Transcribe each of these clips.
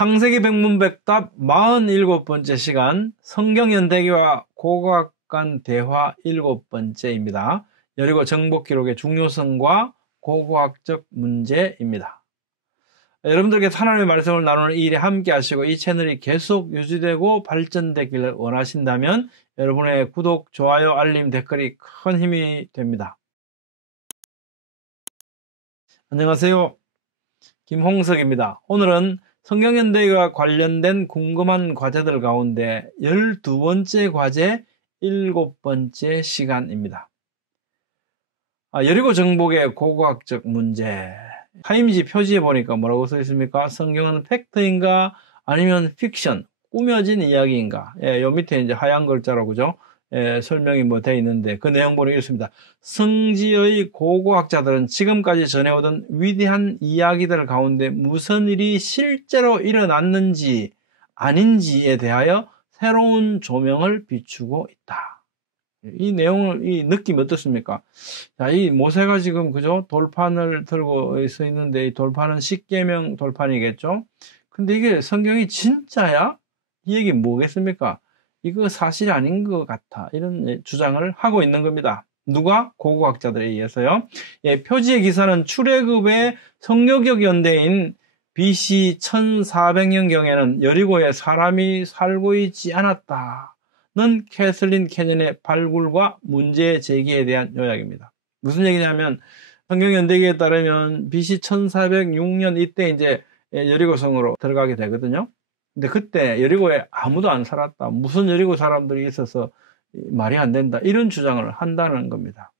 창세기 백문백답 47번째 시간 성경연대기와 고고학 간 대화 7번째입니다. 여리고 정복기록의 중요성과 고고학적 문제입니다. 여러분들께 하나님의 말씀을 나누는 이 일에 함께 하시고 이 채널이 계속 유지되고 발전되기를 원하신다면 여러분의 구독, 좋아요, 알림, 댓글이 큰 힘이 됩니다. 안녕하세요. 김홍석입니다. 오늘은 성경연대기와 관련된 궁금한 과제들 가운데 12번째 과제 7번째 시간입니다. 여리고 정복의 고고학적 문제. 타임지 표지에 보니까 뭐라고 써 있습니까? 성경은 팩트인가 아니면 픽션, 꾸며진 이야기인가? 요 밑에 이제 하얀 글자로 그죠? 설명이 되어 있는데 그 내용 보니 이렇습니다. 성지의 고고학자들은 지금까지 전해오던 위대한 이야기들 가운데 무슨 일이 실제로 일어났는지 아닌지에 대하여 새로운 조명을 비추고 있다. 이 내용을, 이 느낌이 어떻습니까? 자, 이 모세가 지금 그죠? 돌판을 들고 서 있는데 이 돌판은 십계명 돌판이겠죠? 근데 이게 성경이 진짜야? 이 얘기 뭐겠습니까? 이거 사실이 아닌 것 같아. 이런 주장을 하고 있는 겁니다. 누가? 고고학자들에 의해서요. 표지의 기사는 출애굽의 성교적 연대인 BC 1400년경에는 여리고에 사람이 살고 있지 않았다는 캐슬린 캐년의 발굴과 문제 제기에 대한 요약입니다. 무슨 얘기냐면 성경연대기에 따르면 BC 1406년 이때 이제 여리고성으로 들어가게 되거든요. 근데 그때 여리고에 아무도 안 살았다. 무슨 여리고 사람들이 있어서 말이 안 된다. 이런 주장을 한다는 겁니다.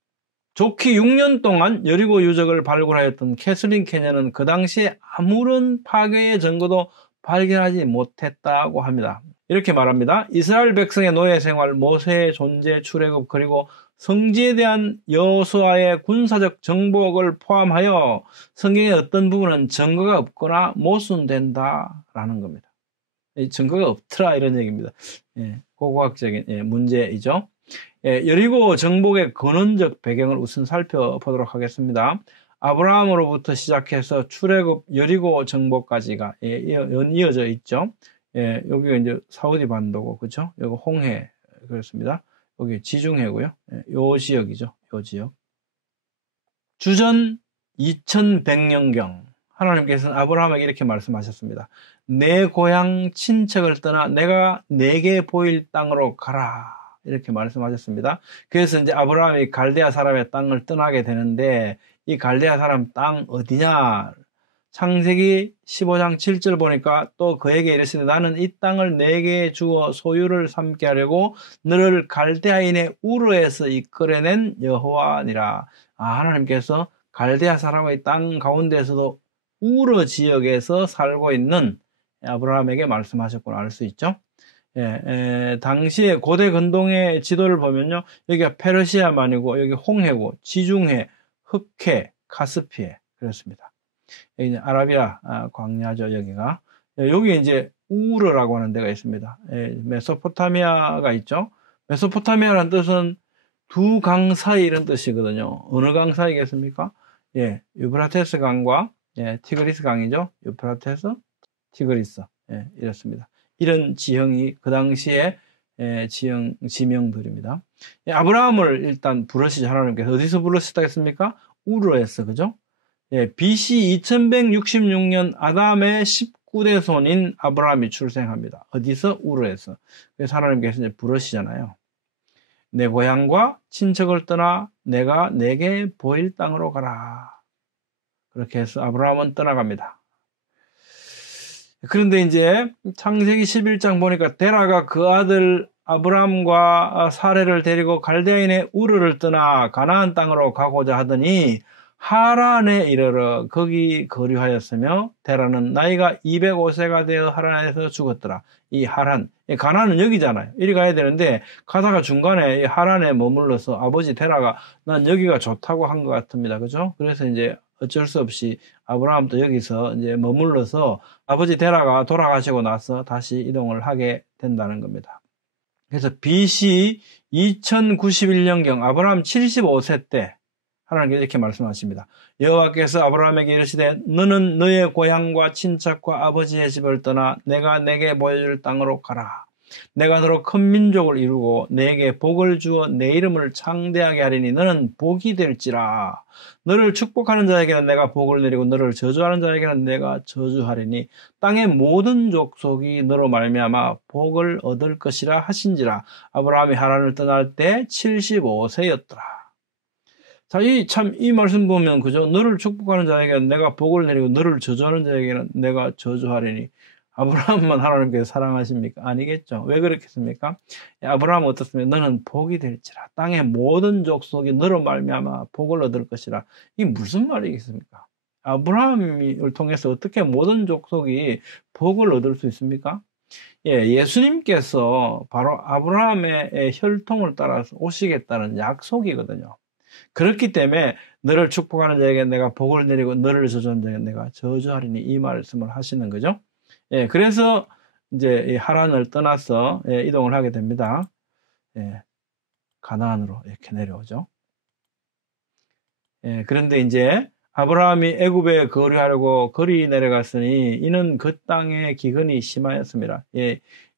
좋기 6년 동안 여리고 유적을 발굴하였던 캐슬린 캐년은 그 당시에 아무런 파괴의 증거도 발견하지 못했다고 합니다. 이렇게 말합니다. 이스라엘 백성의 노예 생활, 모세의 존재, 출애굽, 그리고 성지에 대한 여호수아의 군사적 정복을 포함하여 성경의 어떤 부분은 증거가 없거나 모순된다라는 겁니다. 증거가 없더라 이런 얘기입니다. 고고학적인 문제이죠. 여리고 정복의 근원적 배경을 우선 살펴보도록 하겠습니다. 아브라함으로부터 시작해서 출애굽 여리고 정복까지가 이어져 있죠. 여기가 이제 사우디 반도고 그렇죠? 여기 홍해 그렇습니다. 여기 지중해고요. 요 지역이죠. 요 지역. 주전 2100년경 하나님께서는 아브라함에게 이렇게 말씀하셨습니다. 내 고향 친척을 떠나 내가 내게 보일 땅으로 가라. 이렇게 말씀하셨습니다. 그래서 이제 아브라함이 갈대아 사람의 땅을 떠나게 되는데 이 갈대아 사람 땅 어디냐? 창세기 15장 7절 보니까 또 그에게 이르시되 나는 이 땅을 내게 주어 소유를 삼게 하려고 너를 갈대아인의 우르에서 이끌어낸 여호와니라. 하나님께서 갈대아 사람의 땅 가운데서도 우르 지역에서 살고 있는 아브라함에게 말씀하셨구나 알 수 있죠. 당시에 고대 근동의 지도를 보면요. 여기가 페르시아만이고 여기 홍해고 지중해, 흑해, 카스피해 그렇습니다. 여기 아라비아 광야죠 여기가. 여기 이제 우르라고 하는 데가 있습니다. 메소포타미아가 있죠. 메소포타미아라는 뜻은 두 강 사이 이런 뜻이거든요. 어느 강 사이겠습니까? 유프라테스 강과 티그리스 강이죠. 유프라테스, 티그리스. 이렇습니다. 이런 지형이 그 당시에 지명들입니다. 아브라함을 일단 부르시죠. 하나님께서 어디서 부르셨다 했습니까? 우르에서, 그죠? BC 2166년 아담의 19대 손인 아브라함이 출생합니다. 어디서? 우르에서. 그래서 하나님께서 이제 부르시잖아요. 내 고향과 친척을 떠나 내가 내게 보일 땅으로 가라. 그렇게 해서 아브라함은 떠나갑니다. 그런데 이제 창세기 11장 보니까 데라가 그 아들 아브라함과 사레를 데리고 갈대아인의 우르를 떠나 가나안 땅으로 가고자 하더니 하란에 이르러 거기 거류하였으며 데라는 나이가 205세가 되어 하란에서 죽었더라. 이 하란, 가나안은 여기잖아요. 이리 가야 되는데 가다가 중간에 하란에 머물러서 아버지 데라가 난 여기가 좋다고 한 것 같습니다. 그죠? 그래서 이제 어쩔 수 없이 아브라함도 여기서 이제 머물러서 아버지 데라가 돌아가시고 나서 다시 이동을 하게 된다는 겁니다. 그래서 BC 2091년경 아브라함 75세 때 하나님께서 이렇게 말씀하십니다. 여호와께서 아브라함에게 이르시되 너는 너의 고향과 친척과 아버지의 집을 떠나 내가 내게 보여줄 땅으로 가라. 내가 너로 큰 민족을 이루고 내게 복을 주어 내 이름을 창대하게 하리니 너는 복이 될지라. 너를 축복하는 자에게는 내가 복을 내리고 너를 저주하는 자에게는 내가 저주하리니 땅의 모든 족속이 너로 말미암아 복을 얻을 것이라 하신지라. 아브라함이 하란을 떠날 때 75세였더라. 자, 이 말씀 보면, 그죠? 너를 축복하는 자에게는 내가 복을 내리고 너를 저주하는 자에게는 내가 저주하리니. 아브라함만 하나님께서 사랑하십니까? 아니겠죠. 왜 그렇겠습니까? 아브라함은 어떻습니까? 너는 복이 될지라. 땅의 모든 족속이 너로 말미암아 복을 얻을 것이라. 이게 무슨 말이겠습니까? 아브라함을 통해서 어떻게 모든 족속이 복을 얻을 수 있습니까? 예수님께서 바로 아브라함의 혈통을 따라서 오시겠다는 약속이거든요. 그렇기 때문에 너를 축복하는 자에게 내가 복을 내리고 너를 저주하는 자에게 내가 저주하리니 이 말씀을 하시는 거죠. 그래서 이제 하란을 떠나서 이동을 하게 됩니다. 가나안으로 이렇게 내려오죠. 그런데 이제 아브라함이 애굽에 거류하려고 거리 내려갔으니 이는 그 땅에 기근이 심하였습니다.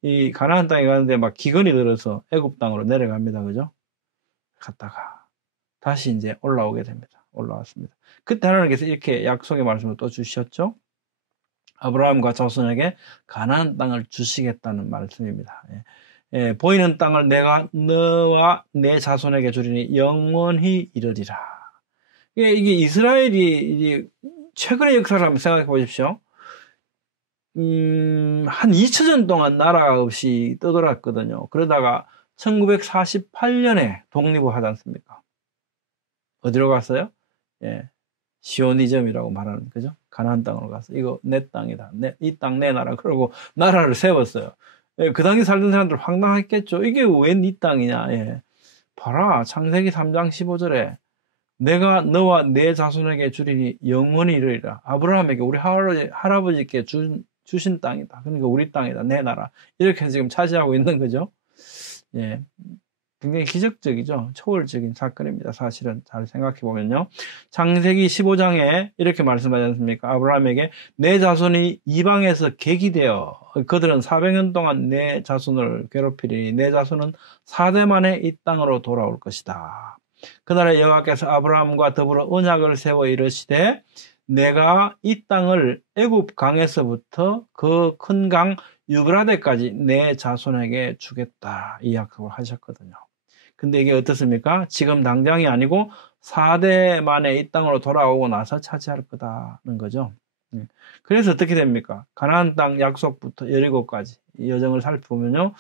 이 가나안 땅에 가는데 막 기근이 들어서 애굽 땅으로 내려갑니다. 그죠? 갔다가 다시 이제 올라오게 됩니다. 올라왔습니다. 그때 하나님께서 이렇게 약속의 말씀을 또 주셨죠. 아브라함과 자손에게 가나안 땅을 주시겠다는 말씀입니다. 보이는 땅을 내가 너와 내 자손에게 주리니 영원히 이르리라. 이게 이스라엘이 최근의 역사를 한번 생각해 보십시오. 한 2000년 동안 나라가 없이 떠돌았거든요. 그러다가 1948년에 독립을 하지 않습니까? 어디로 갔어요? 시오니즘이라고 말하는, 그죠? 가나안 땅으로 가서 이거 내 땅이다. 이 땅 내 나라. 그러고 나라를 세웠어요. 그 당시 살던 사람들 황당했겠죠. 이게 왜 네 땅이냐? 봐라. 창세기 3장 15절에 내가 너와 내 자손에게 주리니 영원히 이르리라. 아브라함에게 우리 할아버지께 주신 땅이다. 그러니까 우리 땅이다. 내 나라. 이렇게 지금 차지하고 있는 거죠. 굉장히 기적적이죠. 초월적인 사건입니다. 사실은 잘 생각해 보면요. 창세기 15장에 이렇게 말씀하지 않습니까? 아브라함에게 내 자손이 이방에서 객이 되어 그들은 400년 동안 내 자손을 괴롭히리니 내 자손은 4대 만에 이 땅으로 돌아올 것이다. 그날에 여호와께서 아브라함과 더불어 언약을 세워 이르시되 내가 이 땅을 애굽 강에서부터 그 큰 강 유브라데까지 내 자손에게 주겠다. 이 약속을 하셨거든요. 근데 이게 어떻습니까? 지금 당장이 아니고 4대 만에 이 땅으로 돌아오고 나서 차지할 거다는 거죠. 그래서 어떻게 됩니까? 가나안 땅 약속부터 여리고까지 이 여정을 살펴보면요.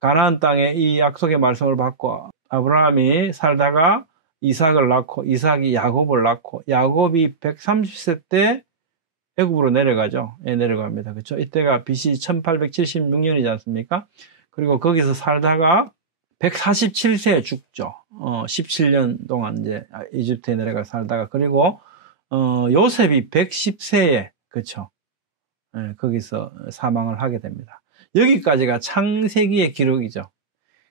가나안 땅에 이 약속의 말씀을 받고 아브라함이 살다가 이삭을 낳고 이삭이 야곱을 낳고 야곱이 130세 때 애굽으로 내려가죠. 내려갑니다. 그렇죠? 이때가 BC 1876년이지 않습니까? 그리고 거기서 살다가 147세에 죽죠. 17년 동안 이제 이집트에 내려가 살다가 그리고 요셉이 110세에 그렇죠. 거기서 사망을 하게 됩니다. 여기까지가 창세기의 기록이죠.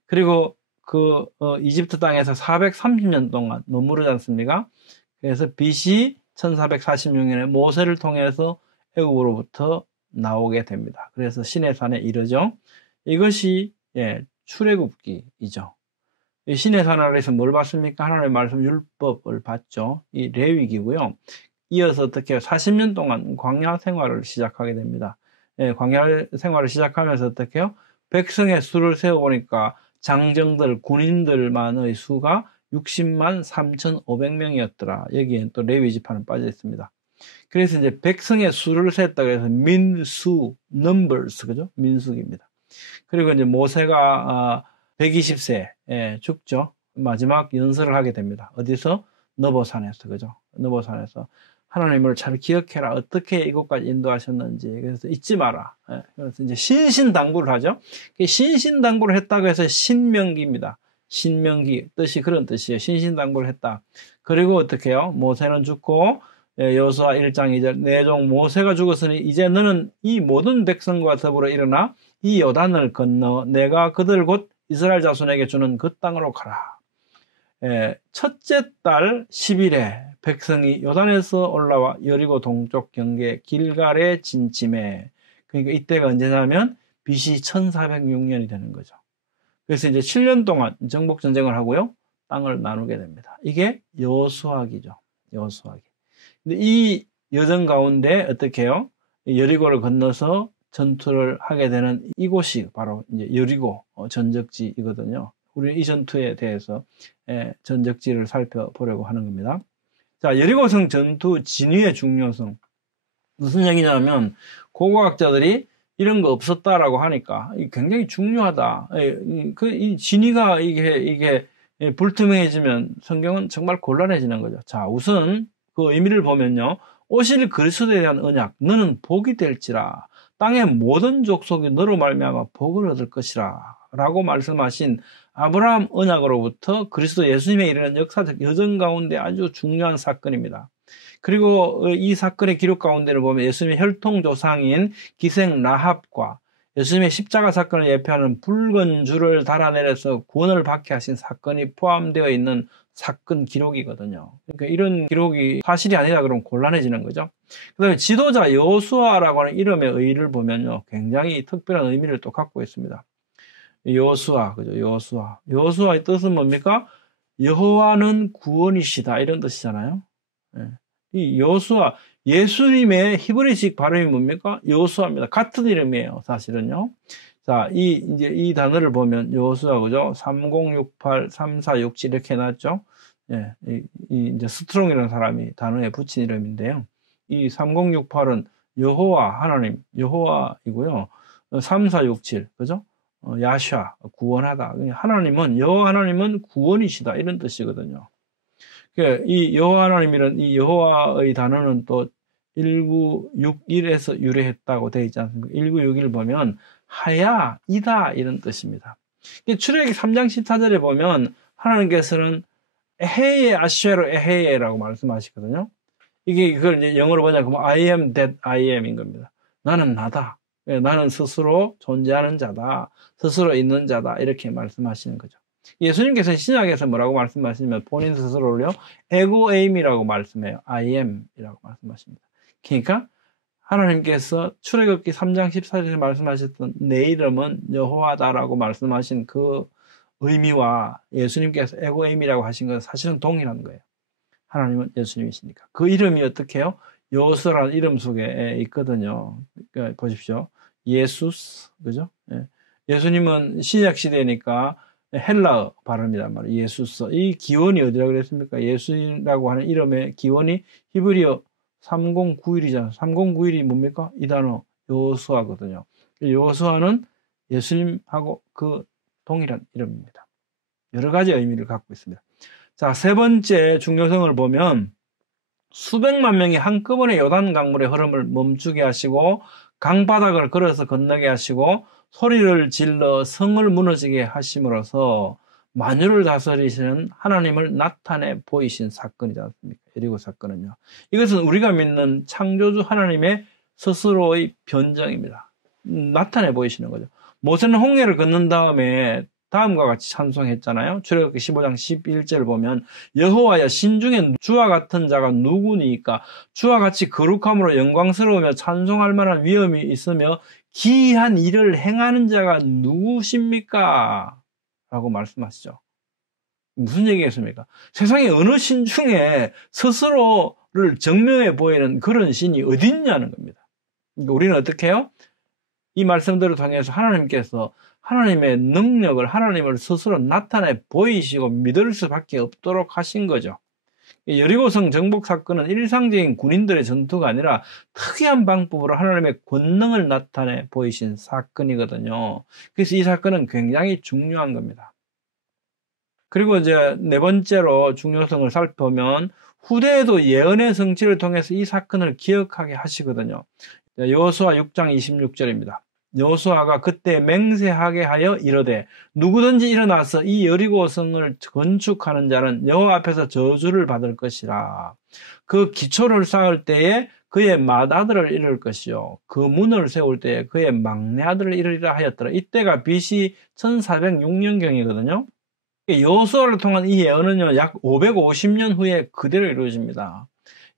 그리고 이집트 땅에서 430년 동안 머무르지 않습니까? 그래서 BC 1446년에 모세를 통해서 애굽으로부터 나오게 됩니다. 그래서 시내산에 이르죠. 이것이 출애굽기이죠. 이 시내산 아래에서 뭘 받습니까? 하나님의 말씀 율법을 받죠. 이 레위기고요. 이어서 어떻게 40년 동안 광야 생활을 시작하게 됩니다. 광야 생활을 시작하면서 어떻게 해요? 백성의 수를 세어보니까 장정들, 군인들만의 수가 60만 3,500명이었더라. 여기엔 또 레위 지파는 빠져 있습니다. 그래서 이제 백성의 수를 셌다고 해서 민수, numbers, 그죠? 민수기입니다. 그리고 이제 모세가 120세에 죽죠. 마지막 연설을 하게 됩니다. 어디서? 너보산에서, 그죠? 너보산에서 하나님을 잘 기억해라. 어떻게 이곳까지 인도하셨는지. 그래서 잊지 마라. 그래서 이제 신신당부를 하죠. 신신당부를 했다고 해서 신명기입니다. 신명기 뜻이 그런 뜻이에요. 신신당부를 했다. 그리고 어떻게 해요? 모세는 죽고 여호수아 1장 2절 내 종 모세가 죽었으니 이제 너는 이 모든 백성과 더불어 일어나 이 요단을 건너 내가 그들 곧 이스라엘 자손에게 주는 그 땅으로 가라. 첫째 달 10일에 백성이 요단에서 올라와 여리고 동쪽 경계 길갈에 진침해. 그러니까 이때가 언제냐면 BC 1406년이 되는 거죠. 그래서 이제 7년 동안 정복 전쟁을 하고요. 땅을 나누게 됩니다. 이게 여호수아기죠. 여호수아기. 근데 이 여정 가운데 어떻게 해요? 여리고를 건너서 전투를 하게 되는 이곳이 바로 이제 여리고 전적지이거든요. 우리는 이 전투에 대해서 전적지를 살펴보려고 하는 겁니다. 자, 여리고성 전투 진위의 중요성. 무슨 얘기냐면 고고학자들이 이런 거 없었다라고 하니까 굉장히 중요하다. 이 진위가 이게 불투명해지면 성경은 정말 곤란해지는 거죠. 자, 우선 그 의미를 보면요. 오실 그리스도에 대한 언약, 너는 복이 될지라. 땅의 모든 족속이 너로 말미암아 복을 얻을 것이라. 라고 말씀하신 아브라함 언약으로부터 그리스도 예수님에 이르는 역사적 여정 가운데 아주 중요한 사건입니다. 그리고 이 사건의 기록 가운데를 보면 예수님의 혈통조상인 기생 라합과 예수님의 십자가 사건을 예표하는 붉은 줄을 달아내려서 구원을 받게 하신 사건이 포함되어 있는 사건 기록이거든요. 그러니까 이런 기록이 사실이 아니라 그러면 곤란해지는 거죠. 그 다음에 지도자 여호수아라고 하는 이름의 의의를 보면요. 굉장히 특별한 의미를 또 갖고 있습니다. 여호수아, 그죠? 여호수아. 여호수아의 뜻은 뭡니까? 여호와는 구원이시다. 이런 뜻이잖아요. 이 여호수아, 예수님의 히브리식 발음이 뭡니까? 여호수아입니다. 같은 이름이에요, 사실은요. 자, 이제 이 단어를 보면 여호수아, 그죠? 3068, 3467 이렇게 해놨죠. 예, 이제 스트롱이라는 사람이 단어에 붙인 이름인데요. 이 3068은 여호와, 하나님, 여호와이고요. 3467, 그죠? 야샤, 구원하다. 하나님은, 여호와 하나님은 구원이시다. 이런 뜻이거든요. 이 여호와 하나님이란 이 여호와의 단어는 또 1961에서 유래했다고 되어 있지 않습니까? 1961 보면 하야, 이다 이런 뜻입니다. 출애굽기 3장 14절에 보면 하나님께서는 에헤예 아쉐로 에헤예라고 말씀하시거든요. 이게 그걸 이제 영어로 번역하면 I am that I am인 겁니다. 나는 나다. 나는 스스로 존재하는 자다. 스스로 있는 자다. 이렇게 말씀하시는 거죠. 예수님께서 신약에서 뭐라고 말씀하시냐면 본인 스스로를요, 에고에임이라고 말씀해요. I am이라고 말씀하십니다. 그러니까 하나님께서 출애굽기 3장 14절에 말씀하셨던 내 이름은 여호와다라고 말씀하신 그 의미와 예수님께서 에고에임이라고 하신 건 사실은 동일한 거예요. 하나님은 예수님이시니까. 그 이름이 어떻게 해요? 여호수아라는 이름 속에 있거든요. 그러니까 보십시오. 예수스, 그죠? 예수님은 신약 시대니까 헬라어 발음이란 말이에요. 예수스. 이 기원이 어디라고 그랬습니까? 예수라고 하는 이름의 기원이 히브리어 3091이잖아요. 3091이 뭡니까? 이 단어 여호수아거든요. 여호수아는 예수님하고 그 동일한 이름입니다. 여러 가지 의미를 갖고 있습니다. 자, 세 번째 중요성을 보면 수백만 명이 한꺼번에 요단 강물의 흐름을 멈추게 하시고 강바닥을 걸어서 건너게 하시고 소리를 질러 성을 무너지게 하심으로써 만유를 다스리시는 하나님을 나타내 보이신 사건이지 않습니까? 여리고 사건은요. 이것은 우리가 믿는 창조주 하나님의 스스로의 변정입니다. 나타내 보이시는 거죠. 모세는 홍해를 건넌 다음에 다음과 같이 찬송했잖아요. 출애굽기 15장 11절 보면 여호와여 신중에 주와 같은 자가 누구니까 주와 같이 거룩함으로 영광스러우며 찬송할 만한 위엄이 있으며 기이한 일을 행하는 자가 누구십니까? 라고 말씀하시죠. 무슨 얘기겠습니까? 세상에 어느 신 중에 스스로를 증명해 보이는 그런 신이 어디 있냐는 겁니다. 그러니까 우리는 어떻게 해요? 이 말씀들을 통해서 하나님께서 하나님의 능력을 하나님을 스스로 나타내 보이시고 믿을 수밖에 없도록 하신 거죠. 여리고성 정복 사건은 일상적인 군인들의 전투가 아니라 특이한 방법으로 하나님의 권능을 나타내 보이신 사건이거든요. 그래서 이 사건은 굉장히 중요한 겁니다. 그리고 이제 네 번째로 중요성을 살펴보면 후대에도 예언의 성취를 통해서 이 사건을 기억하게 하시거든요. 여호수아 6장 26절입니다. 여호수아가 그때 맹세하게 하여 이르되 누구든지 일어나서 이 여리고성을 건축하는 자는 여호와 앞에서 저주를 받을 것이라. 그 기초를 쌓을 때에 그의 맏아들을 이룰 것이요 그 문을 세울 때에 그의 막내 아들을 이루리라 하였더라. 이때가 BC 1406년경이거든요. 여호수아를 통한 이 예언은요, 약 550년 후에 그대로 이루어집니다.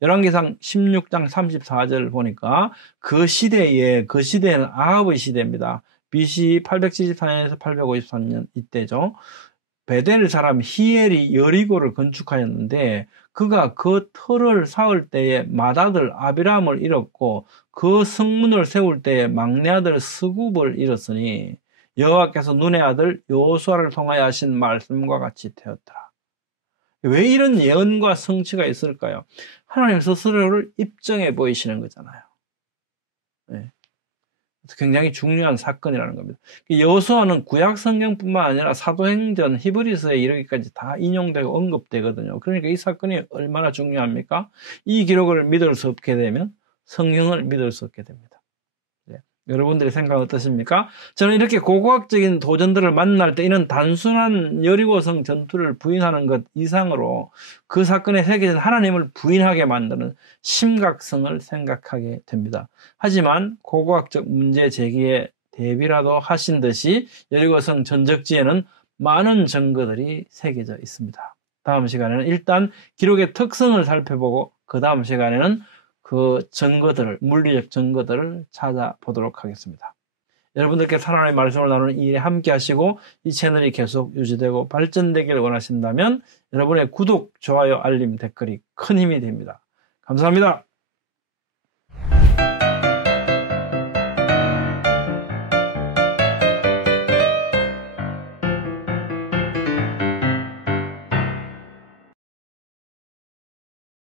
열왕기상 16장 34절 보니까 그 시대에는 아합의 시대입니다. BC 874년에서 853년 이때죠. 베델 사람 히엘이 여리고를 건축하였는데 그가 그 터를 쌓을 때에 맏아들 아비람을 잃었고 그 성문을 세울 때에 막내 아들 스굽을 잃었으니 여호와께서 눈의 아들 여호수아를 통하여 하신 말씀과 같이 되었더라. 왜 이런 예언과 성취가 있을까요? 하나님 스스로를 입증해 보이시는 거잖아요. 네. 굉장히 중요한 사건이라는 겁니다. 여호수아는 구약 성경뿐만 아니라 사도행전 히브리서에 이르기까지 다 인용되고 언급되거든요. 그러니까 이 사건이 얼마나 중요합니까? 이 기록을 믿을 수 없게 되면 성경을 믿을 수 없게 됩니다. 네. 여러분들의 생각은 어떠십니까? 저는 이렇게 고고학적인 도전들을 만날 때 이런 단순한 여리고성 전투를 부인하는 것 이상으로 그 사건에 새겨진 하나님을 부인하게 만드는 심각성을 생각하게 됩니다. 하지만 고고학적 문제 제기에 대비라도 하신 듯이 여리고성 전적지에는 많은 증거들이 새겨져 있습니다. 다음 시간에는 일단 기록의 특성을 살펴보고 그 다음 시간에는 그 증거들을, 물리적 증거들을 찾아보도록 하겠습니다. 여러분들께서 하나님의 말씀을 나누는 이 일에 함께 하시고 이 채널이 계속 유지되고 발전되기를 원하신다면 여러분의 구독, 좋아요, 알림, 댓글이 큰 힘이 됩니다. 감사합니다.